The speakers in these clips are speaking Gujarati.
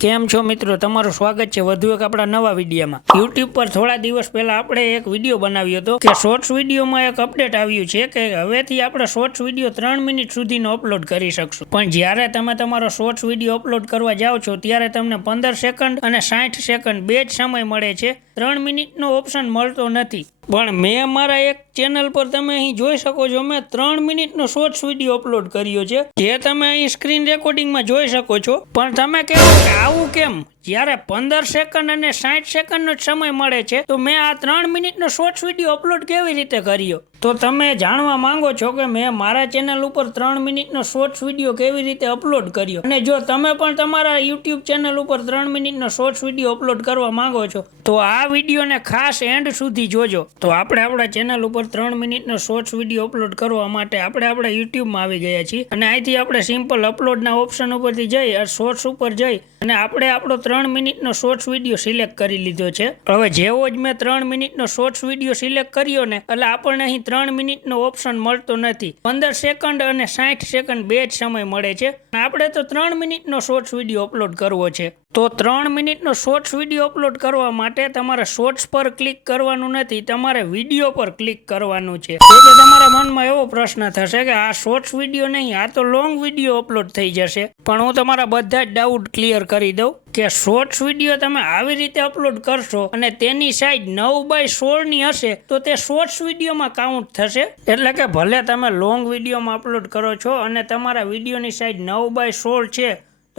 કેમ છો મિત્રો? તમારું સ્વાગત છે વધુ એક આપણા નવા વિડીયોમાં. યુટ્યુબ પર થોડા દિવસ પહેલા આપણે એક વીડિયો બનાવ્યો હતો કે શોર્ટ્સ વિડીયોમાં એક અપડેટ આવ્યું છે કે હવેથી આપણે શોર્ટ્સ વીડિયો ત્રણ મિનિટ સુધીનો અપલોડ કરી શકશું. પણ જ્યારે તમે તમારો શોર્ટ્સ વીડિયો અપલોડ કરવા જાઓ છો, ત્યારે તમને પંદર સેકન્ડ અને સાઠ સેકન્ડ બે જ સમય મળે છે. ત્રણ મિનિટનો ઓપ્શન મળતો નથી. પણ મેં મારા એક ચેનલ પર તમે અહીં જોઈ શકો છો મેં ત્રણ મિનિટનો શોર્ટ્સ વીડિયો અપલોડ કર્યો છે, જે તમે અહીં સ્ક્રીન રેકોર્ડિંગમાં જોઈ શકો છો. પણ તમે કહેશો કે આવું કેમ? જ્યારે પંદર સેકન્ડ અને સાઠ સેકન્ડનો જ સમય મળે છે, તો મેં આ ત્રણ મિનિટનો શોર્ટ્સ વીડિયો અપલોડ કેવી રીતે કર્યો? તો તમે જાણવા માંગો છો કે મેં મારા ચેનલ ઉપર ત્રણ મિનિટનો શોર્ટ્સ વીડિયો કેવી રીતે અપલોડ કર્યો? અને જો તમે પણ તમારા યુટ્યુબ ચેનલ ઉપર ત્રણ મિનિટનો શોર્ટ્સ વીડિયો અપલોડ કરવા માંગો છો, તો આ વિડીયોને ખાસ એન્ડ સુધી જોજો. તો આપણે આપણા ચેનલ ઉપર ત્રણ મિનિટનો શોર્ટ્સ વીડિયો અપલોડ કરવા માટે આપણે આપણા યુટ્યુબમાં આવી ગયા છીએ. અને અહીંથી આપણે સિમ્પલ અપલોડના ઓપ્શન ઉપરથી જઈ અને શોર્ટ્સ ઉપર જઈ અને આપણે આપણો ત્રણ મિનિટનો શોર્ટ્સ વીડિયો સિલેક્ટ કરી લીધો છે. હવે જેવો જ મેં ત્રણ મિનિટનો શોર્ટ્સ વીડિયો સિલેક્ટ કર્યો ને, એટલે આપણને અહીં ત્રણ મિનિટનો ઓપ્શન મળતો નથી. પંદર સેકન્ડ અને સાઠ સેકન્ડ બે જ સમય મળે છે. આપણે તો ત્રણ મિનિટનો શોર્ટ્સ વીડિયો અપલોડ કરવો છે. તો ત્રણ મિનિટનો શોર્ટ્સ વીડિયો અપલોડ કરવા માટે તમારે શોર્ટ્સ પર ક્લિક કરવાનું નથી, તમારે વીડિયો પર ક્લિક કરવાનું છે. તો તમારા મનમાં એવો પ્રશ્ન થશે કે આ શોર્ટ્સ વીડિયો નહીં, આ તો લોંગ વીડિયો અપલોડ થઈ જશે. પણ હું તમારા બધા જ ડાઉટ ક્લિયર કરી દઉં કે શોર્ટ્સ વીડિયો તમે આવી રીતે અપલોડ કરશો અને તેની સાઈઝ નવ બાય સોળની હશે, તો તે શોર્ટ્સ વિડીયોમાં કાઉન્ટ થશે? એટલે કે ભલે તમે લોંગ વિડીયોમાં અપલોડ કરો છો અને તમારા વિડીયોની સાઈઝ નવ બાય સોળ છે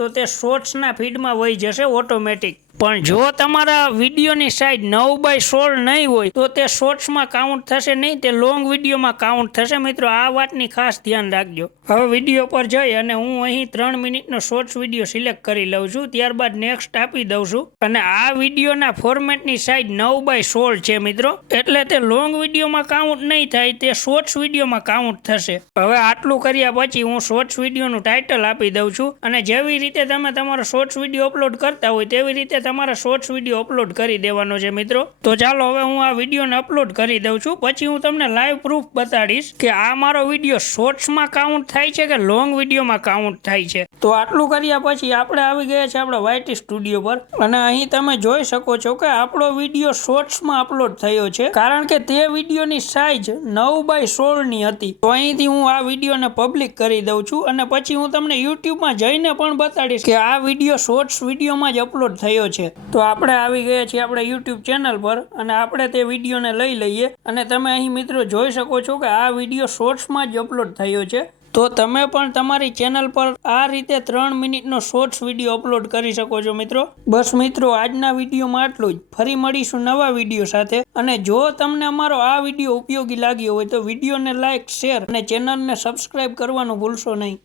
તો તે શોર્ટ્સના ફીડમાં વહી જશે ઓટોમેટિક પણ જો તમારા વિડીયોની સાઈઝ નવ બાય સોળ નહીં હોય તો તે શોર્ટ્સમાં કાઉન્ટ થશે નહીં તે લોંગ વિડીયોમાં કાઉન્ટ થશે. મિત્રો આ વાતની ખાસ ધ્યાન રાખજો. હવે વીડિયો પર જઈ અને હું અહીં ત્રણ મિનિટનો શોર્ટ્સ વીડિયો સિલેક્ટ કરી લઉં છું. ત્યારબાદ નેક્સ્ટ આપી દઉં છું. અને આ વિડીયોના ફોર્મેટની સાઈઝ નવ બાય સોળ છે મિત્રો. એટલે તે લોંગ વિડીયોમાં કાઉન્ટ નહીં થાય તે શોર્ટ્સ વિડીયોમાં કાઉન્ટ થશે. હવે આટલું કર્યા પછી હું શોર્ટ્સ વિડીયોનું ટાઇટલ આપી દઉં છું. અને જેવી રીતે તમે તમારો શોર્ટ્સ વીડિયો અપલોડ કરતા હોય તેવી રીતે તમારા શોર્ટ્સ વીડિયો અપલોડ કરી દેવાનો છે, મિત્રો. તો ચાલો હવે હું આ વિડીયોને અપલોડ કરી દઉં છું. પછી હું તમને લાઈવ પ્રૂફ બતાડીશ કે આ મારો વીડિયો શોર્ટ્સમાં કાઉન્ટ થાય છે કે લોંગ વિડીયોમાં કાઉન્ટ થાય છે. તો આટલું કર્યા પછી આપણે આવી ગયા છે આપણા વાયટી સ્ટુડિયો પર. અને અહીં તમે જોઈ શકો છો કે આપણો વીડિયો શોર્ટ્સમાં અપલોડ થયો છે. કારણ કે તે વિડીયોની સાઈઝ નવ બાય સોળની હતી. તો અહીંથી હું આ વિડીયોને પબ્લિક કરી દઉં છું. અને પછી હું તમને યુટ્યુબમાં જઈને પણ બતાડીશ કે આ વીડિયો શોર્ટ્સ વિડીયોમાં જ અપલોડ થયો છે. તો આપણે આવી ગયા છીએ આપણે યુટ્યુબ ચેનલ પર અને આપણે તે વિડીયોને લઈ લઈએ અને તમે અહીં મિત્રો જોઈ શકો છો કે આ વીડિયો શોર્ટ્સમાં જ અપલોડ થયો છે. તો તમે પણ તમારી ચેનલ પર આ રીતે ત્રણ મિનિટનો શોર્ટ્સ વીડિયો અપલોડ કરી શકો છો મિત્રો. બસ મિત્રો, આજના વિડીયોમાં આટલું જ. ફરી મળીશું નવા વીડિયો સાથે. અને જો તમને અમારો આ વીડિયો ઉપયોગી લાગ્યો હોય તો વિડીયોને લાઇક શેર અને ચેનલને સબસ્ક્રાઇબ કરવાનું ભૂલશો નહીં.